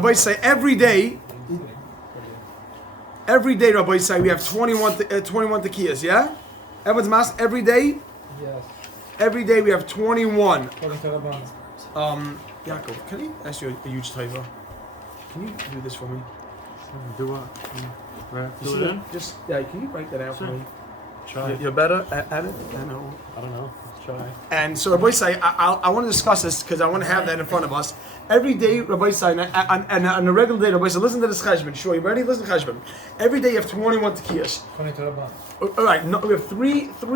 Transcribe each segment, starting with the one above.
Rabbi say every day, Rabbi say we have 21 tekiyas, yeah? Everyone's mass every day? Yes. Every day we have 21. According to Rabban. Yaakov, can I ask you a huge favor? Can you do this for me? Do what? Do it in? Just, yeah, can you write that out for me? Try. You're better at it? I know. I don't know. Let's try. And so Rabbi say, I want to discuss this because I want to have that in front of us. Every day, Rabbi say, and on a regular day, Rabbi say, listen to this cheshbon. Sure, you ready? Listen to cheshbon. Every day you have 21 tekiyas. According to Rabban. All right, we have three for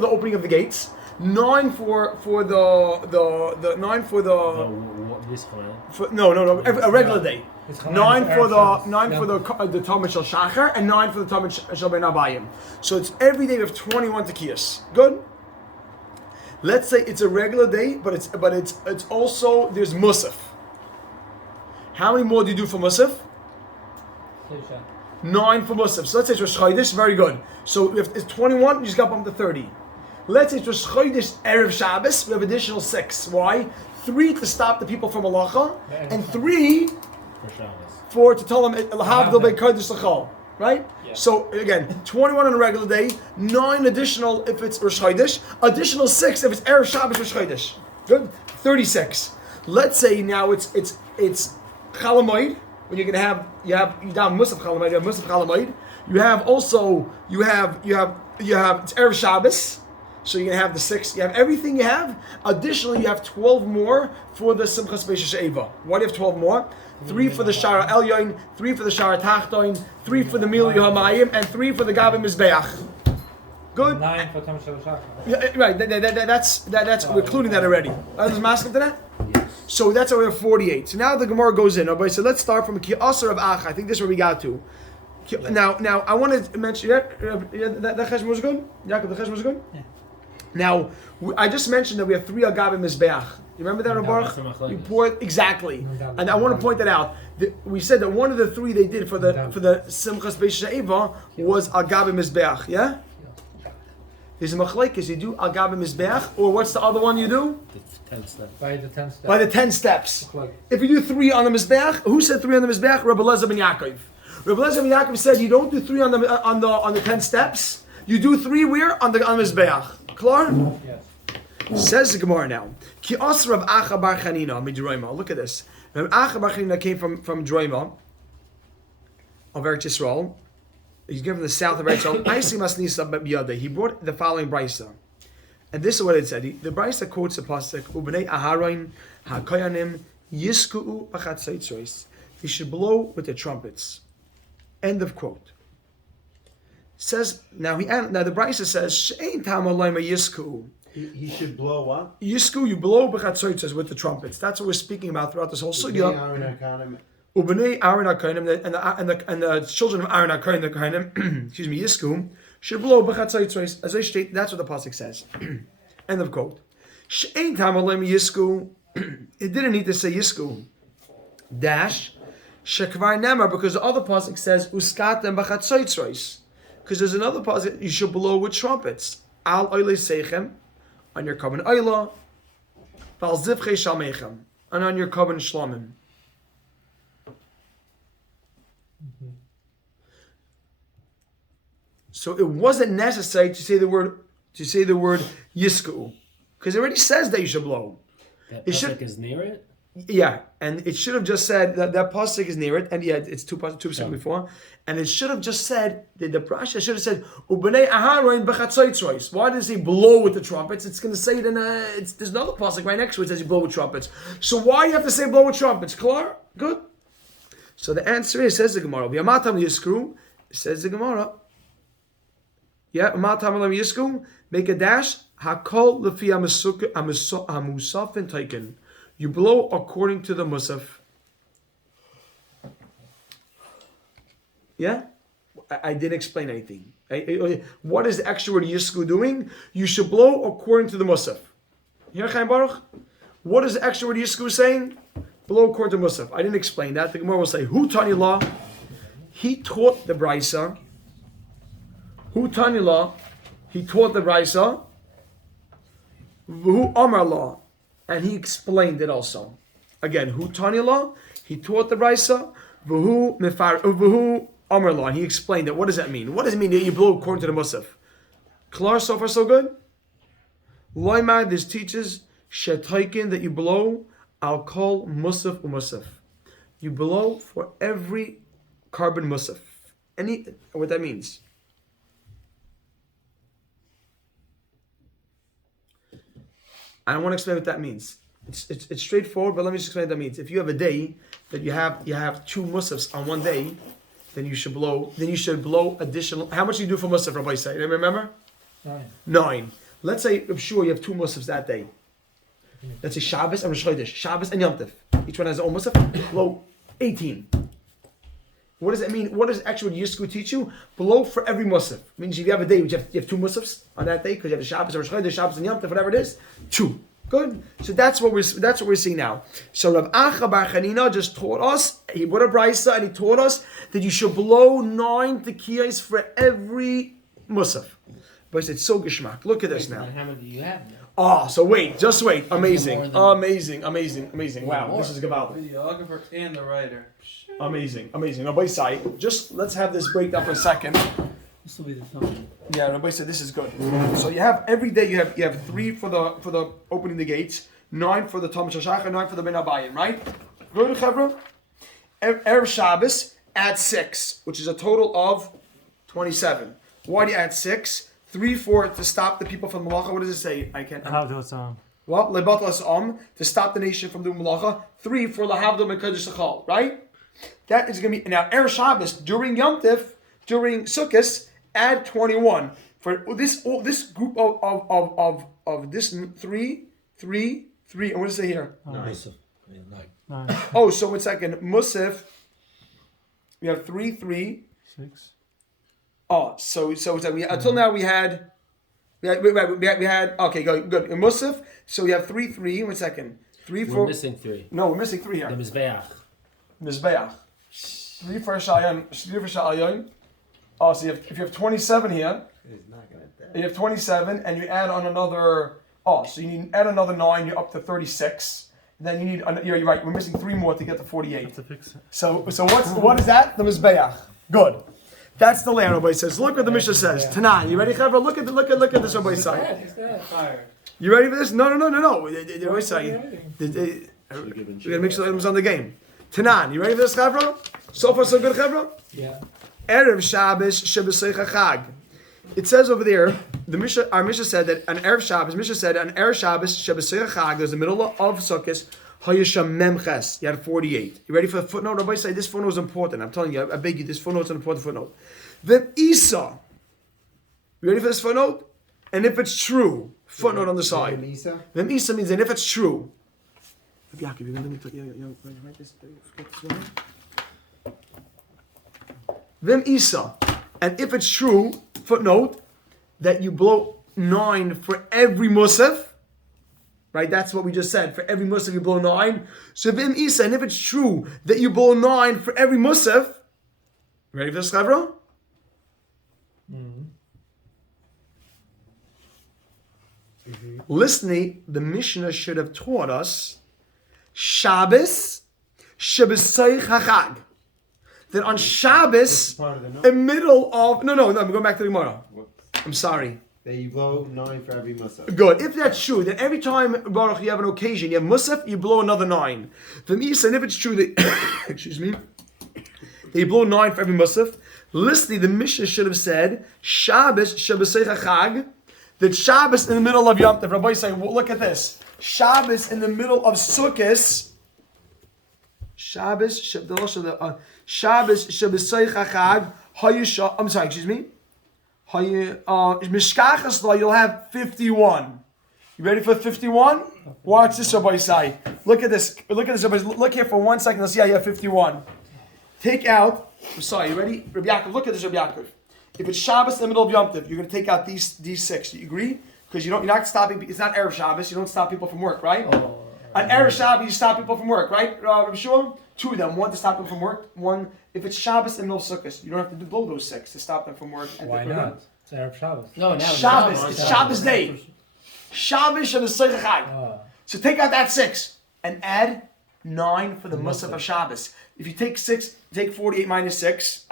the opening of the gates, 9 for the 9 for the a regular day. 9 for the Talmud Shel Shachar and 9 for the Talmud Shel Ben Abayim. So it's every day we have 21 tekiyas. Good. Let's say it's a regular day, but it's also there's musaf. How many more do you do for musaf? 9 for musaf. So let's say it's Rosh Chodesh, very good. So if it's 21, you just got up to 30. Let's say it's Rosh Chodesh Erev Shabbos, we have additional 6. Why? 3 to stop the people from Malacha, and 3 to tell them L'havdil Be'kodesh L'chol. Right? Yeah. So again, 21 on a regular day, 9 additional if it's Rosh Chodesh, additional 6 if it's Erev Shabbos Rosh Chodesh. Good? 36. Let's say now it's Chalamoid, when you're gonna you have Musaf Chalamoid, you have Musaf Chalamoid. You have it's Erev Shabbos. So you're going to have the 6, you have everything you have. Additionally, you have 12 more for the Simchas Beis Sheva. Why do you have 12 more? 3 for the Shara Elyon, 3 for the Shara Tachton, 3 for the Mil Yohamayim, and 3 for the Gabi Mizbeach. Good? 9 for Talmud Shel Shachar. Yeah, right, that's we're including that already. Are you masking to that? Yes. So that's how we have 48. So now the Gemara goes in. So let's start from Ki Asar of Ach. I think this is where we got to. Now I wanted to mention that Cheshbon was good? Yaakov, the Cheshbon was good? Yeah. Now, I just mentioned that we have 3 Agabi Mizbeach. You remember that, Rabbar? You poured exactly, and I want to point that out. We said that one of the 3 they did for the Simchas Beis Sheva was Agabi Mizbeach. Yeah. There's a machlekes. You do Agabi Mizbeach, or what's the other one you do? The 10 steps. By the 10 steps. By the 10 steps. If you do 3 on the Mizbeach, who said 3 on the Mizbeach? Rabbi Elazar ben Yaakov. Rabbi Elazar ben Yaakov said you don't do 3 on the 10 steps. You do 3 where on the Mizbeach. Klar? Yes. Says the Gemara now. Ki Asar of Acha bar Chanina midroima. Look at this. Acha bar Chanina came from Droima of Eretz Yisrael. He's given from the south of Eretz Yisrael. He brought the following brisa, and this is what it said. The brisa quotes the pasuk Ubnei Aharon HaKoyanim Yisku'u B'chatzaitzos. They should blow with the trumpets. End of quote. Says now the brisa says Shein Tamalayma Yisku'u. He should blow what? Yisku, you blow b'chatzaitzos with the trumpets. That's what we're speaking about throughout this whole sugya. Ubnei Aaron HaKohanim and the children of Aaron HaKohanim, the Kohanim, excuse me, Yisku, should blow b'chatzaitzos. As I state, that's what the pasuk says. End of quote. She'ein tamalem Yisku. It didn't need to say Yisku. Dash shekvar nemar, because the other pasuk says uskatem b'chatzaitzos. Because there's another pasuk you should blow with trumpets. Al oile seichem, on your Kaban Ayla, Val Zivche Shalmechem, and on your Kaban Shlomim. So it wasn't necessary to say the word Yisku, because it already says that you should blow. That pasuk is near it? Yeah, and it should have just said that pasuk is near it, and yeah, it's two pasuk before, and it should have just said the brasha should have said Ubnei Aharon b'chatzaitzos. Why does he blow with the trumpets? It's going to say it in there's another pasuk right next to it that says you blow with trumpets. So why do you have to say blow with trumpets? Klar, good. So the answer is, says the Gemara, V'yamatam Yiskru, says the Gemara. Yeah, Amatam Yiskru, make a dash. Hakol lefi hamusafin taiken. You blow according to the musaf. Yeah? I didn't explain anything. What is the extra word Yisku doing? You should blow according to the musaf. Yeah, Chaim Baruch? What is the extra word Yisku saying? Blow according to musaf. I didn't explain that. The Gemara will say, Hu Tani La? He taught the Brisa. Hu Tani La? He taught the Brisa. Hu Amar La? And he explained it also. Again, Hu Tani La? He taught the Brisa. V'hu Amarlan. He explained it. What does that mean? What does it mean that you blow according to the Musaf? Klar, so far so good? Loimad, this teaches Shetaikin that you blow Al Kol Musaf Umusaf. You blow for every carbon Musaf. What that means? I don't want to explain what that means. It's straightforward, but let me just explain what that means. If you have a day that you have two musafs on one day, then you should blow additional. How much do you do for musaf, Rabbi say? You remember? 9. Let's say I'm sure you have two musafs that day. Let's say Shabbos and Rosh Chodesh, Shabbos and Yom Tov. Each one has their own musaf. Blow 18. What does that mean? What does actually Yisku teach you? Blow for every musaf. Means if you have a day which you have two musafs on that day because you have the Shabbos or Rosh Chodesh, Shabbos and Yom Tov, whatever it is, 2. Good. So that's what we're seeing now. So Rav Acha Bar Chanina just taught us. He put a brisa and he taught us that you should blow 9 tekiyos for every musaf. But it's so geshmak. Look at this now. How many do you have now? Oh, so just wait. Amazing. Wow, this is about The videographer and the writer. amazing. Rabbi Sai, just let's have this breakdown for a second. This will be the thumbnail. Yeah, Rabbi said this is good. So you have every day you have 3 for the opening the gates, 9 for the Talmud Shachar, 9 for the Ben Abayim, right? Good, Chevra. Erev Shabbos add 6, which is a total of 27. Why do you add 6? 3 for to stop the people from Malacha. What does it say? I can't. Well, lebatas to stop the nation from doing Malacha. 3 for lahavdom and kodesh sachal. Right? That is going to be now Erev Shabbos during Yom Tif, during Sukkot. Add 21 for this group of this 3, and what does it say here? 9. Oh, so 1 second. Musaf, we have 3, 6. Oh, so it's like until now we had okay, good. In Musaf, so we have 3. 1 second. 3, 4. We're missing 3. No, we're missing 3 here. The Mizbeach. Mizbeach. 3 for Shayan. Oh, so if you have 27 here, you have 27, and you add on another. Oh, so you need add another 9. You're up to 36. And then you need. You're right. We're missing 3 more to get to 48. So what is that? The Mizbeach. Good. That's the land. Rabbi says. Look what the Mishnah says. Tanan. You ready, Chavra? Look at this. Rabbi side. You ready for this? No. Rabbi side. We gotta make sure the items on the game. Tanan. You ready for this, Chavra? So far, so good, Chavra. Yeah. Erev Shabbos Shebeseicha Chag. It says over there, our Mishnah said that an Erev Shabbos, Shebeseicha Chag, there's the middle of Sukkot, Hayasham Memches. You had 48. You ready for the footnote? Everybody say this footnote is important. I'm telling you, I beg you, this footnote is an important footnote. Then Isa. You ready for this footnote? And if it's true, footnote on the side. Then Isa means, and if it's true. Yaakov, you're going to write this? Vim Isa, and if it's true, footnote, that you blow 9 for every musaf, right? That's what we just said. For every musaf you blow 9. So Vim Isa, and if it's true that you blow 9 for every musaf, ready for this, Chavra? Listening, the Mishnah should have taught us Shabbos Shabbosay Chachag. That on Shabbos, in middle of I'm going back to the Gemara. I'm sorry. That you blow 9 for every musaf. Good. If that's true, then every time Baruch you have an occasion, you have musaf, you blow another 9. From Isa, and if it's true that excuse me, that you blow 9 for every musaf, listening, the Mishnah should have said Shabbos Shabbosei Chag. That Shabbos in the middle of Yom Tov. Rabbi say, well, look at this. Shabbos in the middle of Sukkot. Shabbos Shabbosei Chag. I'm sorry, excuse me. Mishkachas you'll have 51. You ready for 51? Watch this, Rabbi Sai. Look at this. Rabbi. Look here for 1 second. Let's see how you have 51. Take out. I'm sorry. You ready, Rabbi Yaakov? Look at this, Rabbi Yaakov. If it's Shabbos in the middle of Yom Tov, you're going to take out these 6. Do you agree? Because you're not stopping. It's not Erev Shabbos. You don't stop people from work, right? On Erev Shabbos, you stop people from work, right? Rabbi Shmuel? 2 of them. 1 to stop them from work. 1. If it's Shabbos in the middle of Sukkot, you don't have to blow those 6 to stop them from work. Why not? It's Erev Shabbos. No, now Shabbos. It's Shabbos day. Shabbos Shabbos Chag. So take out that 6 and add 9 for the Musaf of Shabbos. If you take 48 minus 6,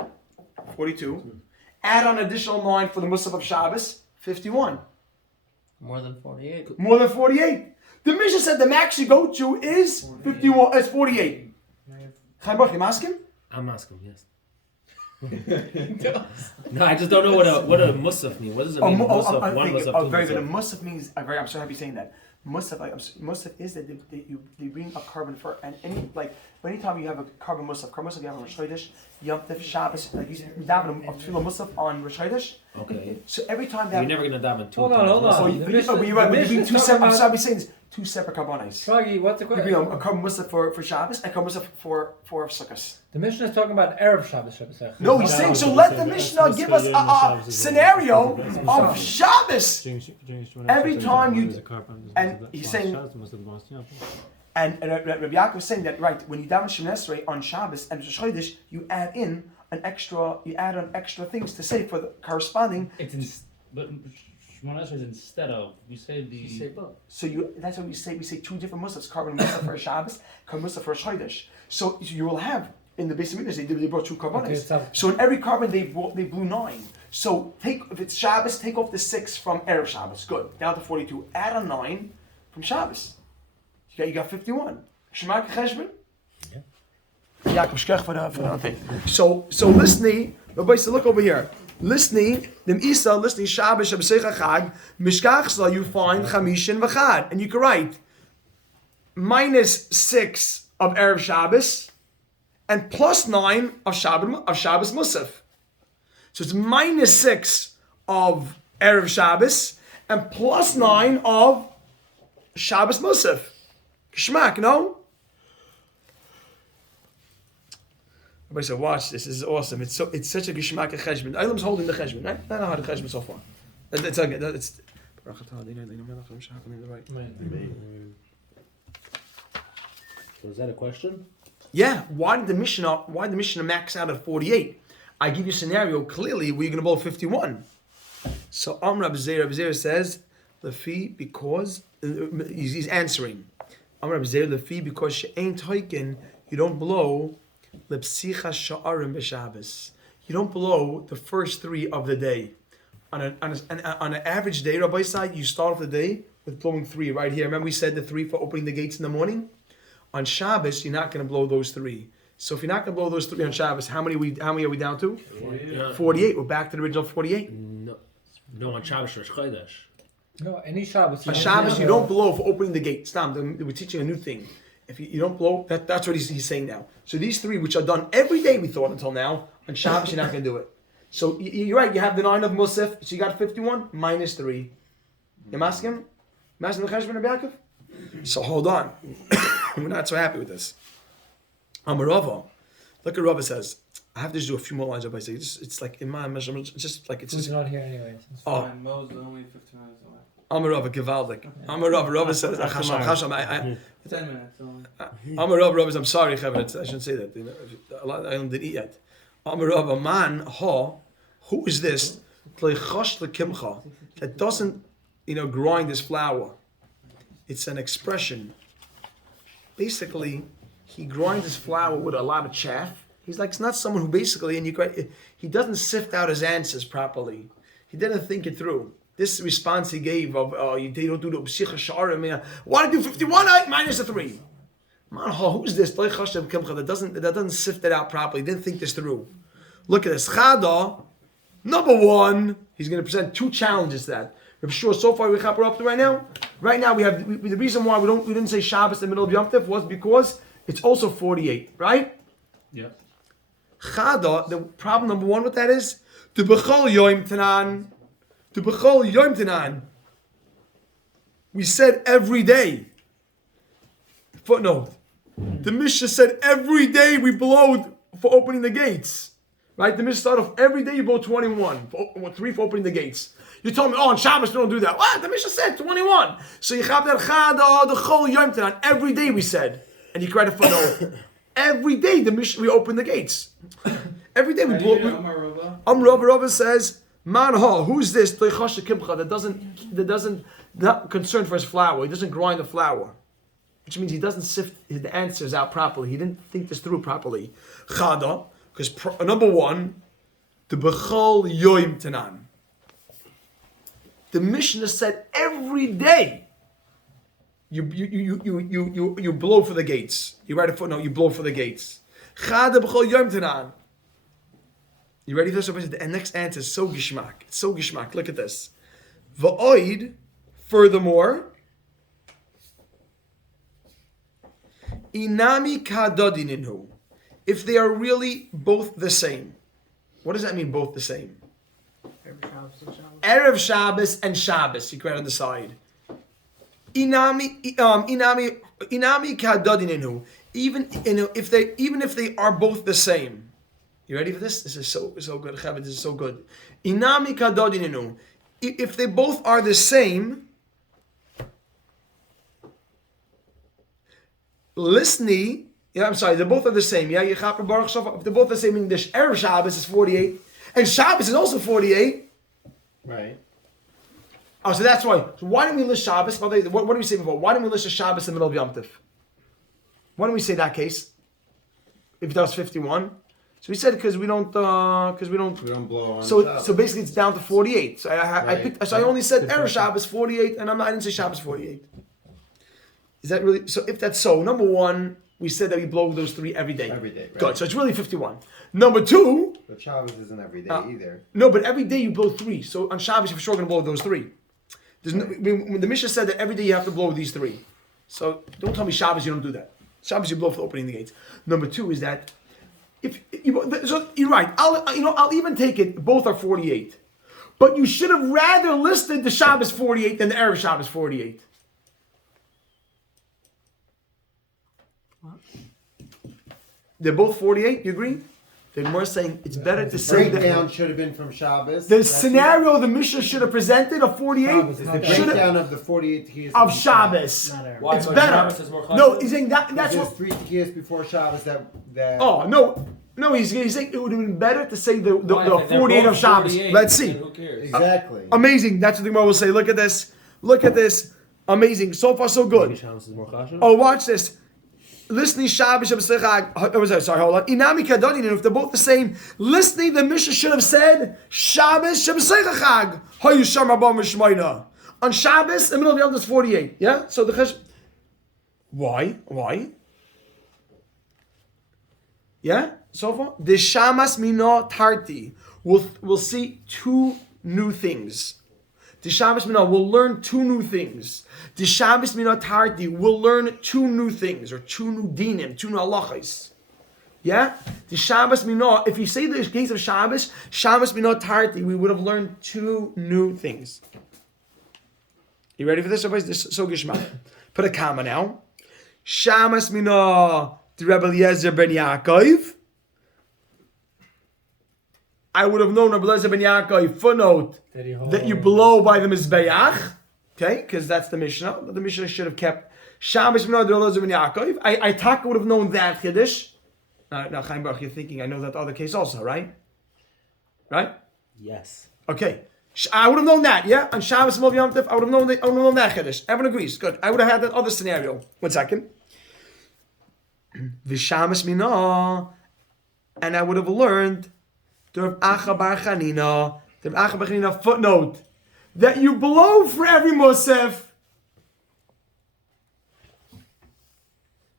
42. Add on additional 9 for the Musaf of Shabbos, 51. More than 48. More than 48. The Mishnah said the max you go to is 51. It's 48. Chaim Baruch, you asking? I'm asking, yes. No, I just don't know what a musaf means. What does it mean? Musaf, one musaf, two very good. A musaf. musaf means, I'm so happy you're saying that. Musaf is that they bring a carbon for, and anytime you have a carbon musaf you have a Rosh Chodesh, Yom Tov, Shabbos, like you daven a tefillah musaf on Rosh Chodesh. Okay. So every time they You're have, never going to daven two Hold on, times hold on. musaf. but you're right, but you bring two separate, I'm sorry, saying this, two separate carbonis. Froggy, what's the You bring question? a carbon musaf for Shabbos and a carbon musaf for Sukkot. The Mishnah is talking about Erev Shabbos. No, he's saying, so let the Mishnah give us a scenario of Shabbos. Every time you, and he's saying, and Rabbi Yaakov is saying that, right, when you daven Shemoneh Esrei on Shabbos and Rosh Chodesh, you add on extra things to say for the corresponding. But Shemona Esrei is instead of. You say the. So that's what we say. We say two different musafs, carbon musaf for Shabbos, carbon musaf for Rosh Chodesh. So you will have in the basic Mikdash they brought two carbonis. Okay, so in every carbon they blew 9. So if it's Shabbos, take off the 6 from Erev Shabbos. Good. Down to 42. Add a 9 from Shabbos. You got 51. Shema Cheshbon? Yeah. Yaakov Shkech for the thing. So listening, Rabbi said, look over here. Listening, Dem Isa, listening Shabbos, Shabbat Chag, Mishkachsla, you find Chamishin V'chad. And you can write minus 6 of Erev Shabbos and plus 9 of Shabbos Musaf. So it's minus 6 of Erev Shabbos and plus 9 of Shabbos Musaf. Geschmack, no? Everybody said, watch this is awesome. It's such a geschmack of cheshbon. Eilam's holding the cheshbon, right? I know how the cheshbon so far. It's okay. It's. So is that a question? Yeah. Why did the Mishnah max out at 48? I give you a scenario clearly where you're going to bowl 51. So Amr Abzeir says the fee because he's answering. Amr Abzeir the fee because she ain't taken. You don't blow. Lepsicha sha'arim b'Shabbos. You don't blow the first 3 of the day. On an average day, Rabbi side, you start off the day with blowing 3 right here. Remember we said the 3 for opening the gates in the morning? On Shabbos, you're not going to blow those 3. So if you're not going to blow those 3 on Shabbos, how many are we down to? 48. We're back to the original 48. No, on Shabbos Rosh Chodesh. No, any Shabbos. On Shabbos, you don't blow for opening the gate. Stop. We're teaching a new thing. If you don't blow, that's what he's saying now. So these 3, which are done every day, we thought until now, on Shabbos you're not going to do it. So you're right. You have the 9 of Musaf, so you got 51 minus 3. You asking the Cheshbon Rabbi Yaakov? So hold on, we're not so happy with this. Amarava, look at Rava says. I have to just do a few more lines. Rabbi say it's like in my measurement, just like it's Who's just. not here anyways? Oh, Mo's only 15 minutes away. Amarava Givaldik. Amarava Rava says. Chasham. 10 minutes only. Amarava, I'm sorry, Chaver, I shouldn't say that. I didn't eat yet. Amarava man ha, who is this? That doesn't, grind his flour. It's an expression. Basically, he grinds his flour with a lot of chaff. He's like, it's not someone who basically, he doesn't sift out his answers properly. He didn't think it through. This response he gave of, they don't do the Psicha Sha'arim, why do 51 minus a 3? Man, who's this? That doesn't sift it out properly. He didn't think this through. Look at this. Chada, number 1, he's going to present 2 challenges to that. I'm sure so far we have up to right now. Right now the reason why we didn't say Shabbos in the middle of Yom Tov was because it's also 48, right? Yeah. Chada, the problem number 1 with that is to bechol yoim tanan. To bechol yoim tanan. We said every day. Footnote. The Mishnah said every day we blowed for opening the gates. Right? The Mishnah started off every day you blow 21. 3 for opening the gates. You told me, on Shabbos we don't do that. What? The Mishnah said 21. So you have that chada, the chol yom tanan. Every day we said. And you cried a footnote. Every day the Mishnah, we open the gates. Every day we blow. Rava says, man ha, who's this? That doesn't not concerned for his flour. He doesn't grind the flour. which means he doesn't sift the answers out properly. He didn't think this through properly. Chada, because number one, the Bechol Yoim Tanan. The Mishnah said every day you blow for the gates. You write a footnote, you blow for the gates. Chada Bechol Yoim Tanan. You ready for this? The next answer is so gishmak. It's so gishmak. Look at this. Va'oid, furthermore, inami kadodininu. If they are really both the same. What does that mean, both the same? Erev Shabbos and Shabbos. You can write on the side. Inami kadodininu. Even if they are both the same. You ready for this? This is so good. This is so good. Inami kadodininu. If they both are the same, listni. Yeah, I'm sorry. They both are the same. Yeah, if they're both the same English, Erev Shabbos is 48, and Shabbos is also 48. Right. Oh, so that's why. So why don't we list Shabbos? What did we say before? Why don't we list a Shabbos in the middle of Yom Tov? Why don't we say that case? If that was 51. So we said because we don't blow on Shabbos. So basically it's down to 48. So I picked. So I only said Erev Shabbos 48, and I didn't say Shabbos 48. Is that really? So if that's so, number one, we said that we blow those three every day. Every day, right. Good. So it's really 51. Number two. But Shabbos isn't every day either. No, but every day you blow three. So on Shabbos you're for sure going to blow those three. When the Mishnah said that every day you have to blow these three. So don't tell me Shabbos you don't do that. Shabbos you blow for opening the gates. Number two is that. So you're right. I'll even take it. Both are 48, but you should have rather listed the Shabbos 48 than the Erev Shabbos 48. What? They're both 48. You agree? The Gemara is saying it's better to say that breakdown should have been from Shabbos. the scenario the Mishnah should have presented of 48 The breakdown of the 48 tekiyos of Shabbos. Why? It's Because better. Shabbos is more No, chashuv? he's saying that's There's what. 3 tekiyos before Shabbos that. Oh no, he's saying it would have been better to say the Why? If they're 48 of both Shabbos. 48, Let's see. then who cares? Exactly. Amazing. That's what the Gemara will say. Look at this. Look at this. Amazing. So far, so good. Shabbos is more chashuv? Oh, watch this. Listening Shabbos, sorry, hold on. Inami kadodin, if they're both the same, listening, the Mishnah should have said Shabbos Chag. Hayu Sham Rabam Shmoina. On Shabbos, the middle of the Yom is 48. Yeah. So the chesh. Why? Yeah. So far, the Shamas Mina Tarti. We'll see two new things. The Shabbos Minah will learn two new things. The Shabbos Minah Tardi will learn two new things, or two new dinim, two new halachas. Yeah? The Shabbos Minah, if you say the case of Shabbos Minah Tardi, we would have learned two new things. You ready for this? Everybody? This is so gishmak. Put a comma now. Shabbos Minah the Rebbe Eliezer ben Yaakov. I would have known Rabbi Eliezer ben Yaakov, footnote, that you blow by the Mizbeach. Okay, because that's the Mishnah. The Mishnah should have kept Shabbos Minah Rabbi Eliezer ben Yaakov. I Taka would have known that Chiddush. Now, Chaim Baruch, you're thinking, I know that other case also, right? Right? Yes. Okay. I would have known that, yeah? On Shabbos Mov Yom Tov, I would have known that Chiddush. Everyone agrees. Good. I would have had that other scenario. 1 second. Vishamas Minah, and I would have learned the Rav Acha Bar Chanina, the Rav Acha Bar Chanina footnote, that you blow for every Musaf.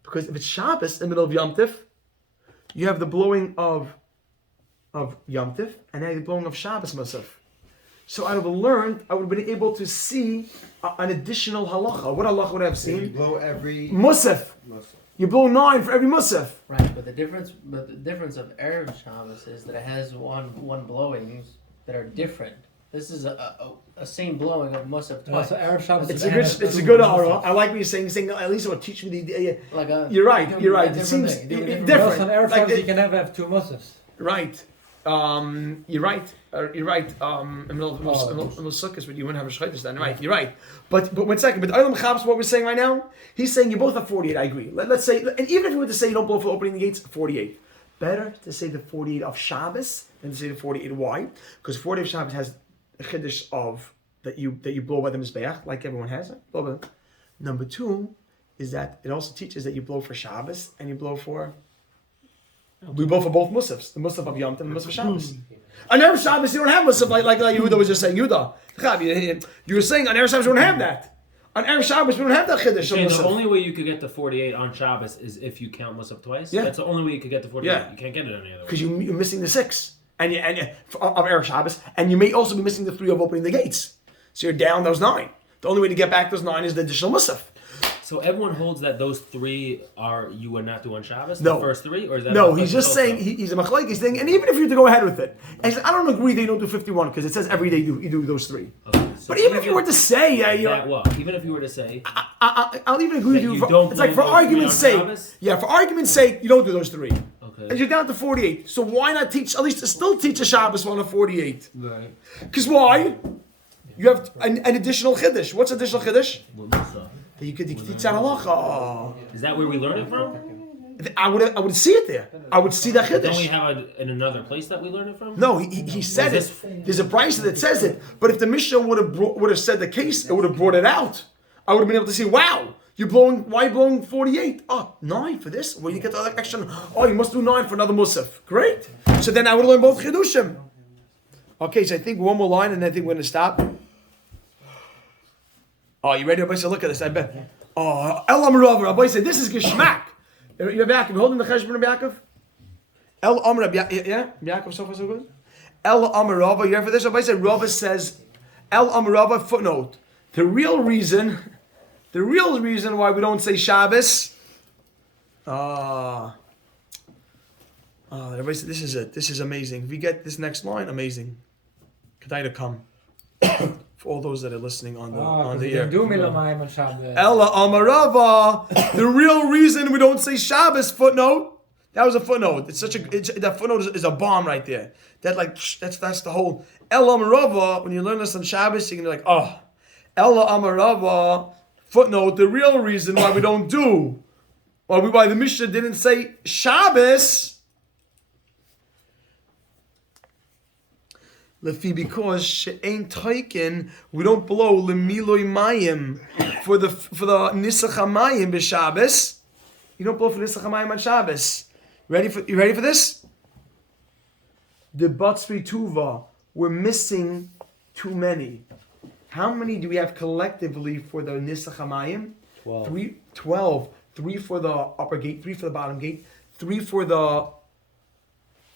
Because if it's Shabbos in the middle of Yom Tif, you have the blowing of Yom Tif, and now the blowing of Shabbos Musaf. So I would have learned, I would have been able to see an additional halacha. What halacha would I have seen? You blow every Musaf. You blow 9 for every Musaf. Right, but the difference of Erev Shabbos is that it has one blowings that are different. This is a same blowing of Musaf twice. So Erev Shabbos. It's a good ara. I like what you're saying. At least it will teach me the. You're right. It seems different. Also, on Erev Shabbos you can never have 2 Musafs. Right. You're right. You're right. In the middle of sukkahs, but you wouldn't have a shchaytis then. Right. You're right. But 1 second. But Aylam Chabs, what we're saying right now, he's saying you both have 48. I agree. Let's say, and even if you were to say you don't blow for opening the gates, 48. Better to say the 48 of Shabbos than to say the 48. Why? Because 48 of Shabbos has a chiddush of that you blow by the mizbeach, like everyone has. Number 2, is that it also teaches that you blow for Shabbos and you blow for. We blow for both Musafs, the Musaf of Yom Tov and the Musaf of Shabbos. On Erev Shabbos you don't have Musaf like Yehuda was just saying. Yehuda, you were saying on Erev Shabbos we don't have that. On Erev Shabbos we don't have that Chiddush. Okay, the only way you could get to 48 on Shabbos is if you count Musaf twice. Yeah. That's the only way you could get to 48. Yeah. You can't get it any other way. Because you're missing the 6 of Erev Shabbos, and you may also be missing the 3 of opening the gates. So you're down those 9. The only way to get back those 9 is the additional Musaf. So everyone holds that those 3 are you would not do on Shabbos? No. The first 3? Or is that No, he's just saying he's a machlekes thing, and even if you were to go ahead with it, and he said, I don't agree they don't do 51 because it says every day you do those 3. Okay, so But even if you were to say, that what? Even if you were to say I'll even agree with that you. you don't It's like blow for those 3 argument's on sake. Shabbos? Yeah, for argument's sake, you don't do those 3. Okay. And you're down to 48. So why not teach, at least still teach a Shabbos one of 48? Right. Because why? You have an additional Chiddush. What's additional Chiddush? What Musaf? You could teach that halacha. Is that where we learn it from? I would see it there. I would see that Don't we Chiddush. have in another place that we learn it from? No, he said it. There's a Brisa that says it. But if the Mishnah would have said the case, it would have brought it out. I would have been able to see, wow, why are you blowing 48? Oh, 9 for this? Well, you get the other extra. Oh, you must do 9 for another Musaf. Great. So then I would learn both Chidushim. Okay, so I think one more line and I think we're going to stop. Oh, you ready? Everybody say, look at this. I bet. Oh, El Amarav. Everybody say, this is Geshmak. You have Yaakov. You holding the Cheshbon of Yaakov? El Amarav. Yeah? Yaakov, so far so good? El Amarav. You ready for this? Everybody say, Rava says, El Amarav, footnote. The real reason why we don't say Shabbos. Everybody say, this is it. This is amazing. If we get this next line, amazing. Kedai to come. For all those that are listening on the air. Ella Amarava. The real reason we don't say Shabbos, footnote. That was a footnote. That footnote is a bomb right there. That's the whole Ella Amarava. When you learn this on Shabbos, you're gonna be like, oh, Ella Amarava. Footnote. The real reason why we don't do, why the Mishnah didn't say Shabbos. Because she'ain taiken, we don't blow lemiloi mayim for the nisach hamayim b'Shabbos. You don't blow for nisach hamayim on Shabbos. You ready for this? The batzri tuva, we're missing too many. How many do we have collectively for the nisach hamayim? 12. 3 for the upper gate, 3 for the bottom gate, 3 for the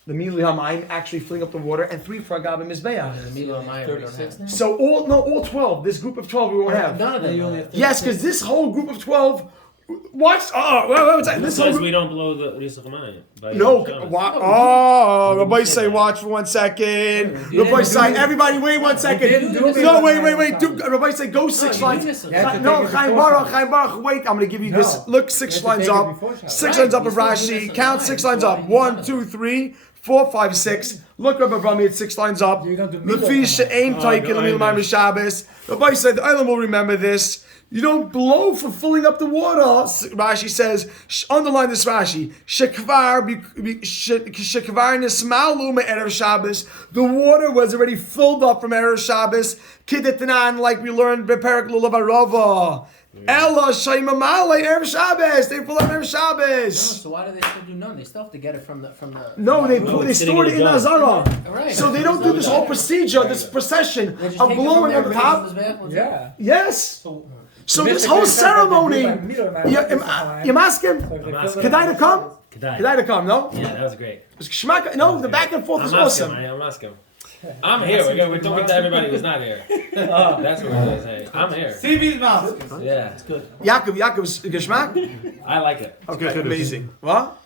Milui Hamayim actually filling up the water, and 3 for Agab and Mizbeach. The Milui Hamayim we don't have. So all 12. This group of 12 we won't have. None of them. Yes, because this whole group of 12. Watch. This whole we don't blow the Risach Hamayim. No. Rabbi say, watch for 1 second. Rabbi say, everybody, wait 1 second. No, wait. Rabbi say, go 6 lines. No, Chaim Baruch, wait. I'm going to give you this. Look, 6 lines up. 6 lines up of Rashi. Count 6 lines up. 1, 2, 3, 4, 5, 6. Look, Rabbi Brahmi, it's 6 lines up. Lefi she'ein taiken l'mil mayim b'Shabbos. Rabbi said, the Olam will remember this. You don't blow for filling up the water. Rashi says, underline this Rashi. Shekvar nismalu me'erev Shabbos. The water was already filled up from Erev Shabbos. Kidetanan, like we learned Beperek Lulav Arava. Ella Shaimamale Erev Shabbos. They fill up Erev Shabbos. So why do they still do none? They still have to get it from the. No, they stored it in Azara. Right. So they don't do this whole procedure, this procession of blowing on the top. Yeah. Yes. So this whole ceremony, you ask him, Kedai to come? Kedai to come, no? Yeah, that was great. No, the back and forth is awesome. I'm asking. I'm here. We're talking to everybody who's not here. That's what we're saying. I'm here. CV's mouth. Yeah, it's good. Yaakov's Geschmack? I like it. Okay, amazing. What?